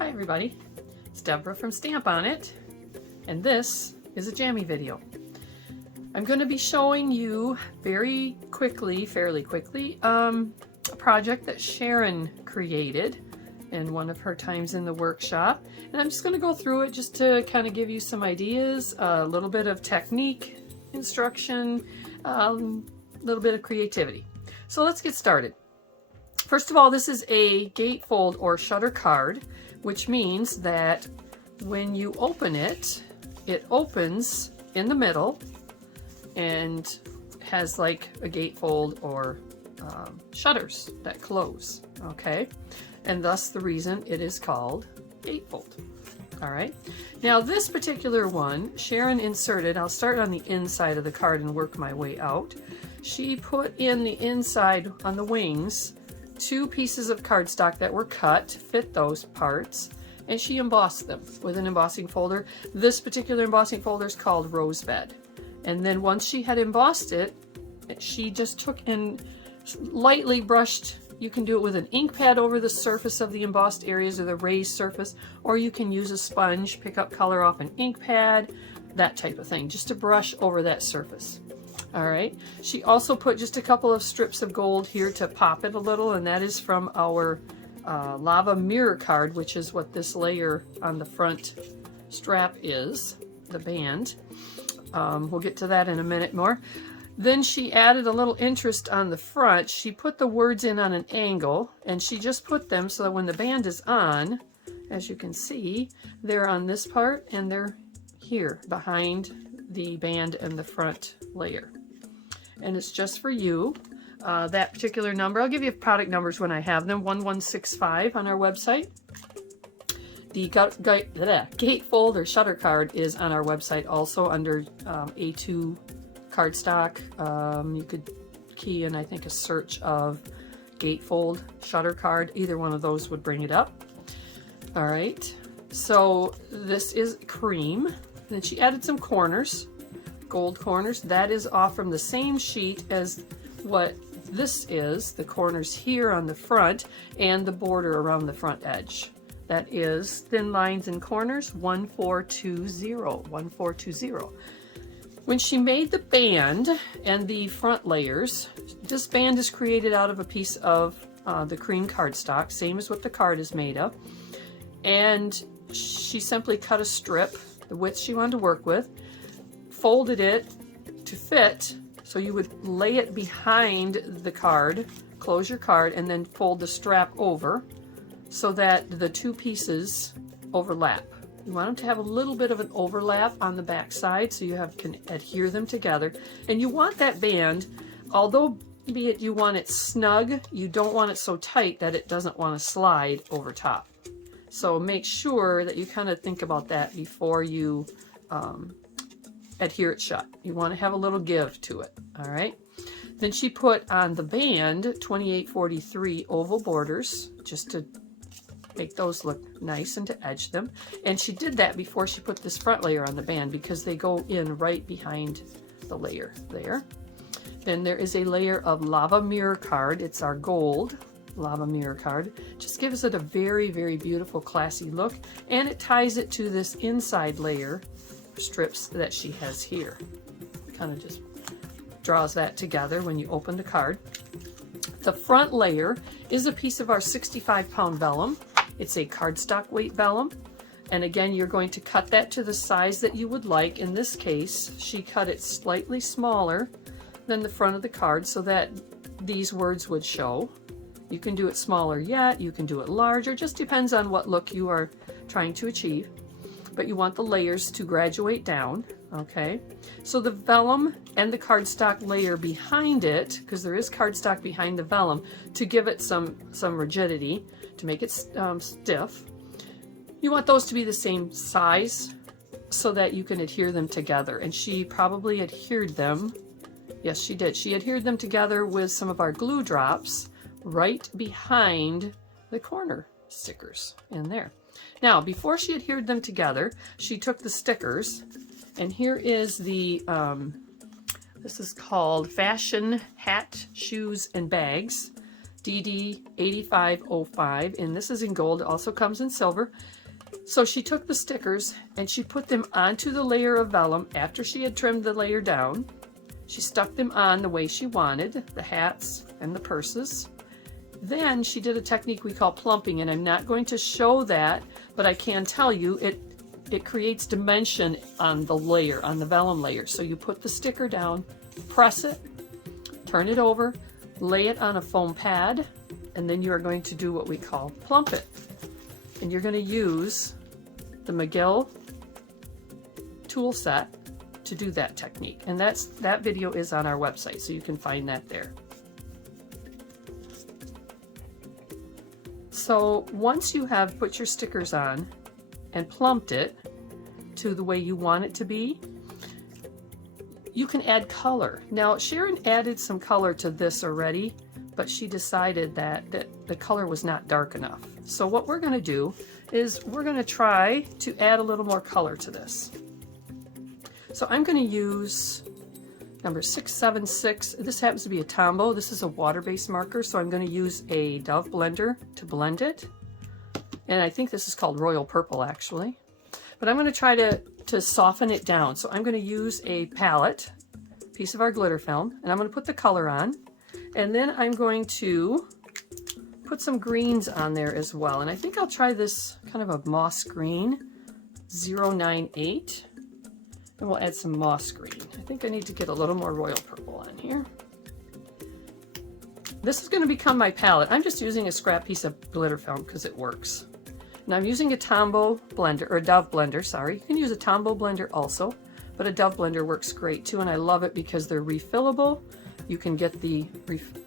Hi everybody, it's Deborah from Stamp On It, and this is a jammy video. I'm going to be showing you fairly quickly, a project that Sharon created in one of her times in the workshop. And I'm just going to go through it just to kind of give you some ideas, a little bit of technique, instruction, a little bit of creativity. So let's get started. First of all, this is a gatefold or shutter card, which means that when you open it, it opens in the middle and has like a gatefold or shutters that close, okay? And thus the reason it is called gatefold. All right, now this particular one, Sharon inserted, I'll start on the inside of the card and work my way out. She put in the inside on the wings 2 pieces of cardstock that were cut to fit those parts, and she embossed them with an embossing folder. This particular embossing folder is called Rosebud. And then once she had embossed it, she just took and lightly brushed. You can do it with an ink pad over the surface of the embossed areas or the raised surface, or you can use a sponge, pick up color off an ink pad, that type of thing, just to brush over that surface. All right, she also put just a couple of strips of gold here to pop it a little, and that is from our lava Mirricard, which is what this layer on the front strap is, the band. We'll get to that in a minute more. Then she added a little interest on the front. She put the words in on an angle, and she just put them so that when the band is on, as you can see, they're on this part and they're here behind the band and the front layer. And it's just for you. That particular number, I'll give you product numbers when I have them, 1165 on our website. The gatefold or shutter card is on our website also under A2 cardstock. You could key in, I think, a search of gatefold shutter card. Either one of those would bring it up. All right, so this is cream. Then she added some corners, gold corners. That is off from the same sheet as what this is, the corners here on the front and the border around the front edge. That is thin lines and corners, 1420, 1420. When she made the band and the front layers, this band is created out of a piece of the cream cardstock, same as what the card is made of. And she simply cut a strip, the width she wanted to work with, folded it to fit, so you would lay it behind the card, close your card, and then fold the strap over so that the 2 pieces overlap. You want them to have a little bit of an overlap on the back side so you can adhere them together. And you want that band, although be it you want it snug, you don't want it so tight that it doesn't want to slide over top. So make sure that you kind of think about that before you adhere it shut. You want to have a little give to it. All right. Then she put on the band 2843 oval borders just to make those look nice and to edge them. And she did that before she put this front layer on the band because they go in right behind the layer there. Then there is a layer of lava Mirricard. It's our gold lava Mirricard. Just gives it a very, very beautiful, classy look, and it ties it to this inside layer strips that she has here. Kind of just draws that together when you open the card. The front layer is a piece of our 65-pound vellum. It's a cardstock weight vellum, and again you're going to cut that to the size that you would like. In this case, she cut it slightly smaller than the front of the card so that these words would show. You can do it smaller yet, you can do it larger, just depends on what look you are trying to achieve. But you want the layers to graduate down, okay? So the vellum and the cardstock layer behind it, because there is cardstock behind the vellum, to give it some rigidity, to make it stiff. You want those to be the same size so that you can adhere them together. And she probably adhered them, yes she did, she adhered them together with some of our glue drops right behind the corner stickers in there. Now, before she adhered them together, she took the stickers, and here is the, this is called Fashion Hat, Shoes, and Bags. DD8505, and this is in gold. It also comes in silver. So she took the stickers and she put them onto the layer of vellum after she had trimmed the layer down. She stuck them on the way she wanted, the hats and the purses. Then she did a technique we call plumping, and I'm not going to show that, but I can tell you it creates dimension on the layer, on the vellum layer. So you put the sticker down, press it, turn it over, lay it on a foam pad, and then you are going to do what we call plump it. And you're going to use the McGill tool set to do that technique. And that video is on our website, so you can find that there. So once you have put your stickers on and plumped it to the way you want it to be, you can add color. Now, Sharon added some color to this already, but she decided that the color was not dark enough. So what we're going to do is we're going to try to add a little more color to this. So I'm going to use number 676. This happens to be a Tombow. This is a water-based marker, so I'm going to use a Dove blender to blend it. And I think this is called Royal Purple, actually. But I'm going to try to soften it down. So I'm going to use a palette, piece of our glitter film, and I'm going to put the color on. And then I'm going to put some greens on there as well. And I think I'll try this kind of a moss green, 098. And we'll add some moss green. I think I need to get a little more Royal Purple on here. This is going to become my palette. I'm just using a scrap piece of glitter film because it works. And I'm using a Tombow blender, or a Dove blender, sorry. You can use a Tombow blender also, but a Dove blender works great too, and I love it because they're refillable. You can get the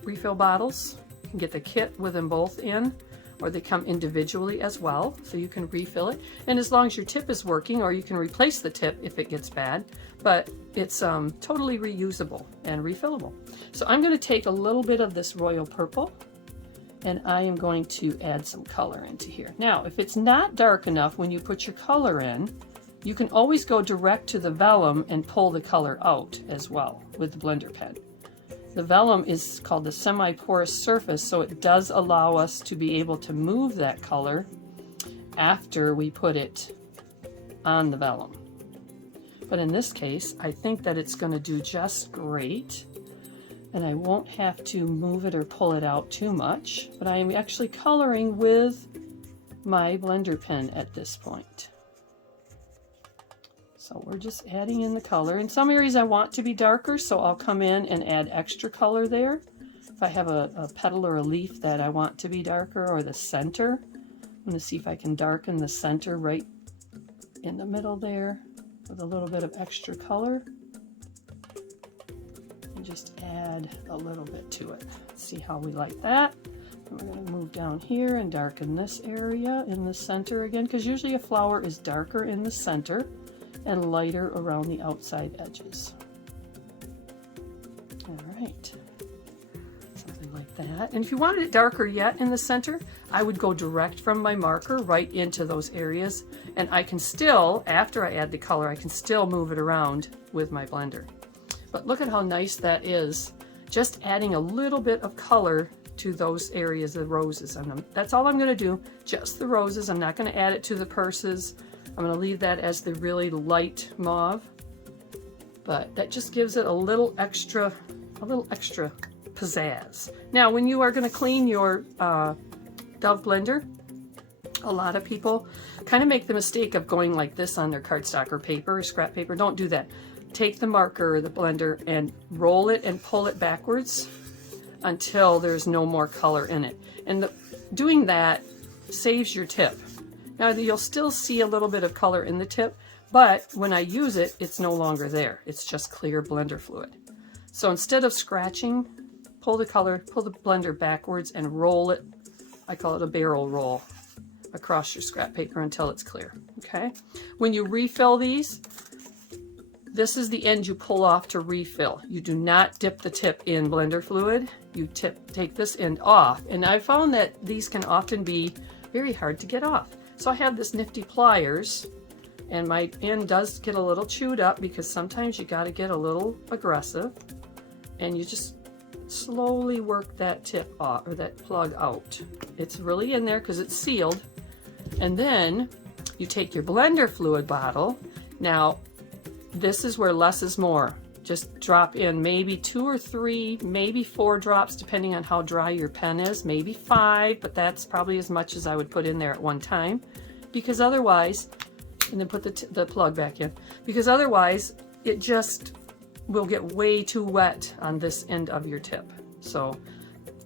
refill bottles, you can get the kit with them both in, or they come individually as well, so you can refill it. And as long as your tip is working, or you can replace the tip if it gets bad, but it's totally reusable and refillable. So I'm going to take a little bit of this Royal Purple, and I am going to add some color into here. Now, if it's not dark enough when you put your color in, you can always go direct to the vellum and pull the color out as well with the blender pen. The vellum is called the semi-porous surface, so it does allow us to be able to move that color after we put it on the vellum. But in this case, I think that it's going to do just great, and I won't have to move it or pull it out too much, but I am actually coloring with my blender pen at this point. So we're just adding in the color. In some areas I want to be darker, so I'll come in and add extra color there. If I have a petal or a leaf that I want to be darker, or the center, I'm going to see if I can darken the center right in the middle there with a little bit of extra color. And just add a little bit to it. See how we like that. And we're going to move down here and darken this area in the center again, because usually a flower is darker in the center and lighter around the outside edges. All right, something like that. And if you wanted it darker yet in the center, I would go direct from my marker right into those areas, and I can still, after I add the color, I can still move it around with my blender. But look at how nice that is, just adding a little bit of color to those areas, the roses. That's all I'm going to do, just the roses. I'm not going to add it to the purses. I'm going to leave that as the really light mauve, but that just gives it a little extra pizzazz. Now, when you are going to clean your Dove blender, a lot of people kind of make the mistake of going like this on their cardstock or paper or scrap paper. Don't do that. Take the marker or the blender and roll it and pull it backwards until there's no more color in it. And doing that saves your tip. Now, you'll still see a little bit of color in the tip, but when I use it, it's no longer there. It's just clear blender fluid. So instead of scratching, pull the blender backwards and roll it. I call it a barrel roll across your scrap paper until it's clear, okay? When you refill these, this is the end you pull off to refill. You do not dip the tip in blender fluid. You take this end off, and I found that these can often be very hard to get off. So I have this nifty pliers, and my end does get a little chewed up because sometimes you got to get a little aggressive, and you just slowly work that tip off, or that plug out. It's really in there because it's sealed. And then you take your blender fluid bottle. Now, this is where less is more. Just drop in maybe 2 or 3, maybe 4 drops, depending on how dry your pen is, maybe 5, but that's probably as much as I would put in there at one time, because otherwise, and then put the plug back in, because otherwise it just will get way too wet on this end of your tip. So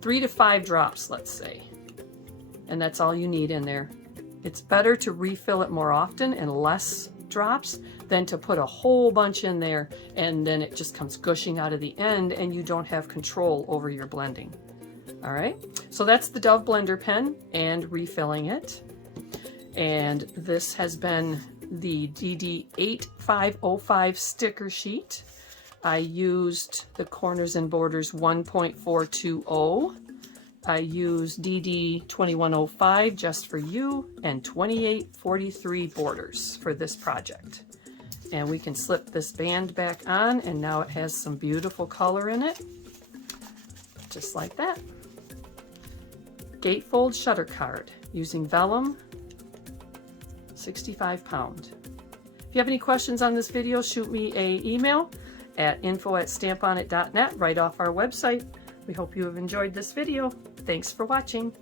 3 to 5 drops, let's say, and that's all you need in there. It's better to refill it more often and less drops than to put a whole bunch in there and then it just comes gushing out of the end and you don't have control over your blending. All right, so that's the Dove blender pen and refilling it. And this has been the DD8505 sticker sheet. I used the corners and borders 1.420. I used DD2105 just for you and 2843 borders for this project. And we can slip this band back on and now it has some beautiful color in it. Just like that. Gatefold Shutter Card using Vellum, 65 pound. If you have any questions on this video, shoot me an email at info@stamponit.net right off our website. We hope you have enjoyed this video. Thanks for watching.